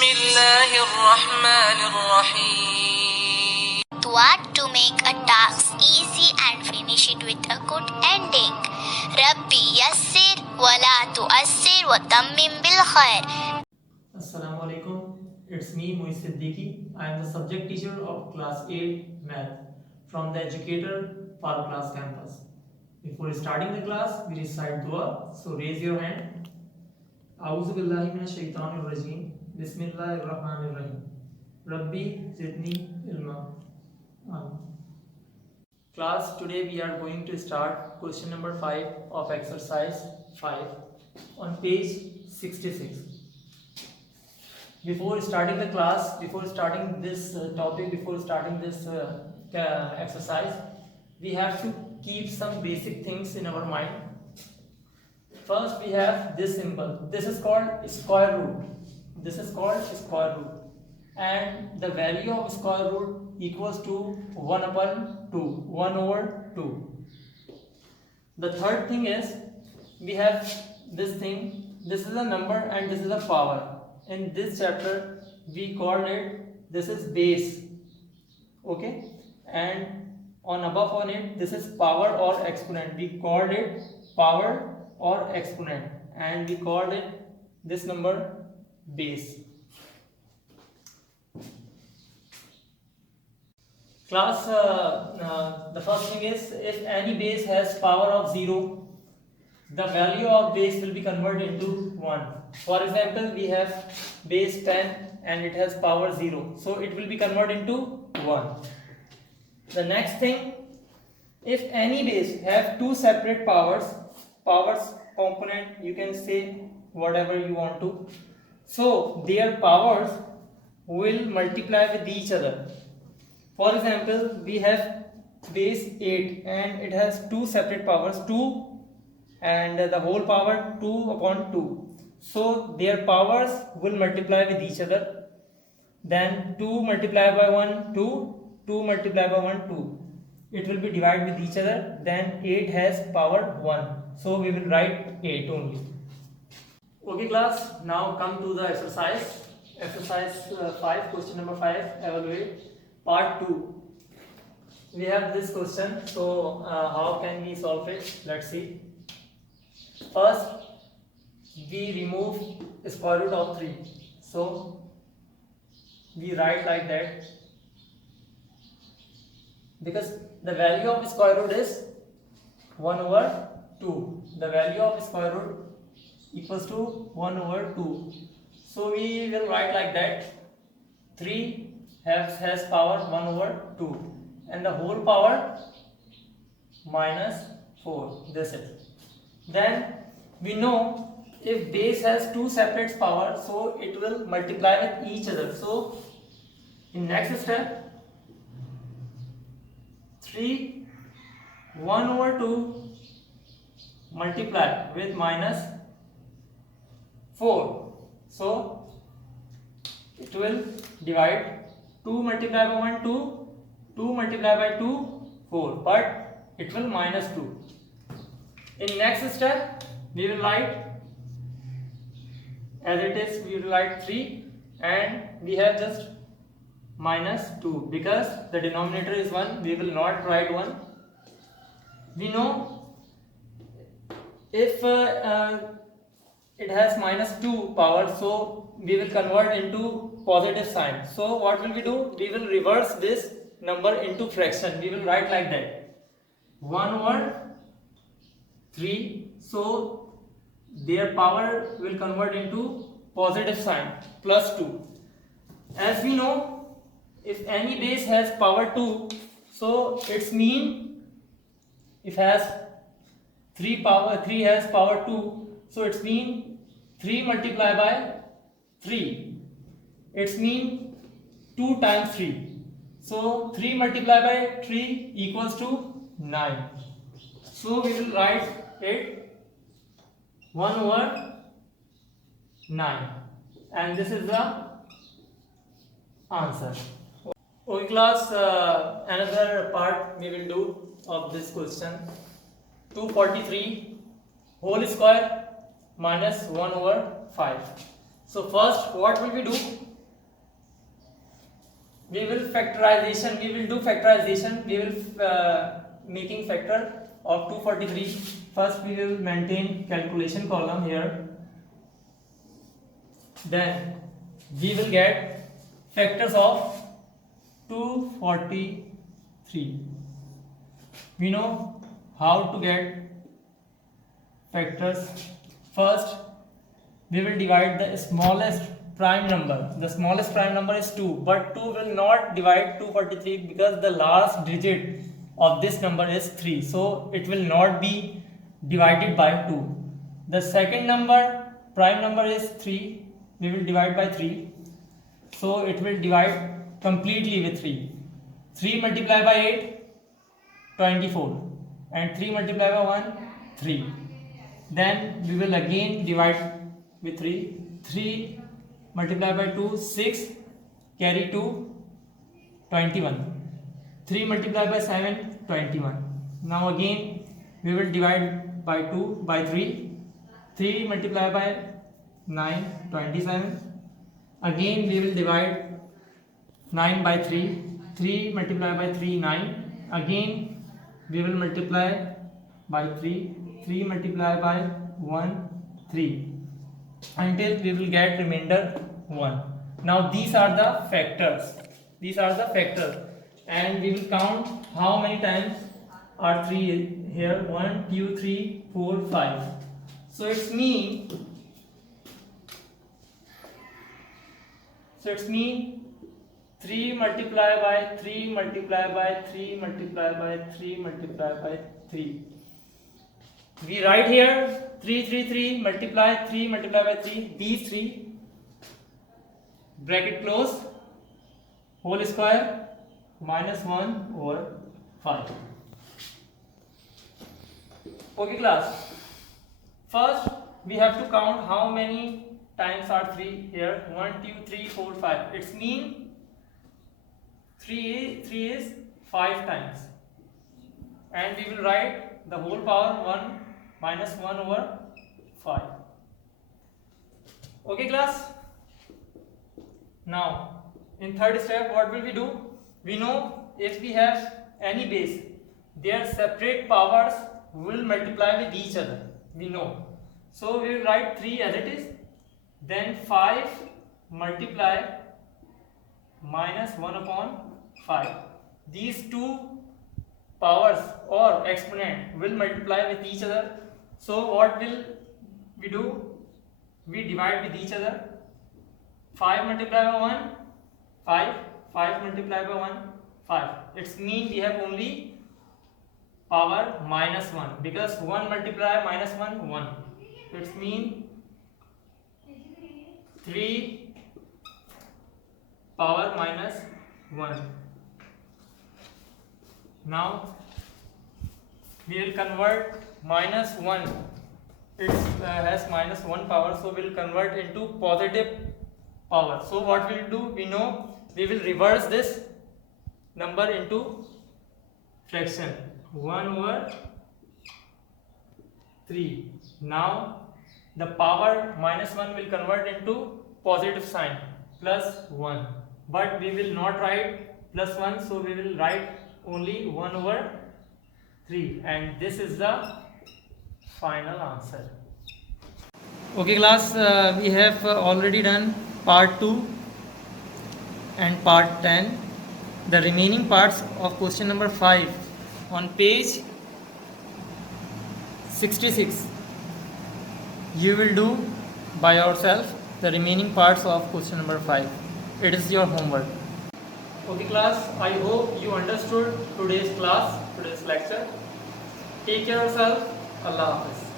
الله الرحمن الرحيم. What to make a task easy and finish it with a good ending. Rabbi yassir wa la tuassir wa tammim bil khair. Assalamu alaikum. It's me, Siddiqui. I am the subject teacher of class 8 math from the educator Farooq class campus. Before starting the class, we recite dua. So raise your hand. A'udhu billahi minash shaitanir rajim. Bismillahir rahmanir rahim. Rabbi zidni ilma. Amin. Class, today we are going to start question number 5 of exercise 5 on page 66. Before starting the class, before starting this topic, before starting this exercise, we have to keep some basic things in our mind. First, we have this symbol. This is called square root. This is called square root. And the value of square root equals to 1 upon 2, 1 over 2. The third thing is, we have this thing. This is a number and this is a power. In this chapter, we called it, this is base. Okay? And on above on it, this is power or exponent. We called it power or exponent, and we called it this number base. Class, the first thing is, if any base has power of 0, the value of base will be converted into 1. For example, we have base 10 and it has power 0, so it will be converted into 1. The next thing, if any base have two separate powers component, you can say whatever you want to, so their powers will multiply with each other. For example, we have base 8 and it has two separate powers, 2 and the whole power 2 upon 2, so their powers will multiply with each other. Then 2 multiplied by 1 2, 2 multiplied by 1 2, it will be divided with each other. Then 8 has power 1, so we will write 8 only. Okay class, now come to the exercise 5, question number 5, evaluate part 2. We have this question, so how can we solve it? Let's see. First, we remove square root of 3, so we write like that, because the value of square root is 1 over 2. The value of square root equals to 1 over 2, so we will write like that. 3 has power 1 over 2 and the whole power minus 4, this is. Then we know if base has two separate powers, so it will multiply with each other. So in next step, 3 1 over 2 multiply with minus 4, so it will divide. 2 multiplied by 1 2, 2 multiplied by 2 4, but it will minus 2. In next step, we will write as it is. We will write 3 and we have just minus 2, because the denominator is 1, we will not write 1. We know if it has minus 2 power, so we will convert into positive sign. So what will we do? We will reverse this number into fraction. We will write like that, 1 over 3, so their power will convert into positive sign, plus 2. As we know, if any base has power 2, so it's mean if has 3 has power 2, so it's mean 3 multiplied by 3, it's mean 2 times 3, so 3 multiplied by 3 equals to 9, so we will write it 1 over 9, and this is the answer. Okay class, another part we will do of this question, 243 whole square minus 1 over 5. So first, what will we do? we will factorization, we will do factorization, we will making factor of 243. First we will maintain calculation column here, then we will get factors of 243. We know how to get factors. First we will divide the smallest prime number. The smallest prime number is 2, but 2 will not divide 243 because the last digit of this number is 3, so it will not be divided by 2. The second number, prime number, is 3. We will divide by 3, so it will divide completely with 3. 3 multiplied by 8, 24, and 3 multiplied by 1, 3. Then we will again divide with 3. 3 multiplied by 2, 6, carry 2, 21. 3 multiplied by 7, 21. Now again we will divide by 2 by 3. 3 multiplied by 9, 27. Again we will divide 9 by 3. 3 multiplied by 3, 9. Again we will multiply by 3. 3 multiplied by 1, 3, until we will get remainder 1. Now these are the factors. These are the factors, and we will count how many times are 3 here. 1, 2, 3, 4, 5. So it's mean 3 multiplied by 3 multiplied by 3 multiplied by 3 multiplied by 3. We write here 3, 3, 3 multiply 3 multiplied by 3. These 3, bracket close, whole square, minus 1 over 5. Okay class. First we have to count how many times are 3 here. 1, 2, 3, 4, 5. It's mean 3 is 5 times, and we will write the whole power 1 minus 1 over 5. Okay class. Now in third step what will we do? We know if we have any base, their separate powers will multiply with each other. We know. So we will write 3 as it is, then 5 multiply minus 1 upon 5. These two powers or exponent will multiply with each other. So what will we do? We divide with each other. 5 multiplied by 1, 5. 5 multiplied by 1, 5. It's mean we have only power minus 1, because 1 multiplied minus 1, 1. It's mean 3 power minus 1. Now we will convert minus 1. It has minus 1 power, so we will convert into positive power. So what we will do? We know we will reverse this number into fraction. 1 over 3. Now the power minus 1 will convert into positive sign, plus 1. But we will not write plus 1, so we will write only 1 over 3, and this is the final answer. Okay class, we have already done part 2 and part 10. The remaining parts of question number 5 on page 66 you will do by yourself. The remaining parts of question number 5, it is your homework. Okay class, I hope you understood today's class, today's lecture. Take care of yourself. Allah Hafiz.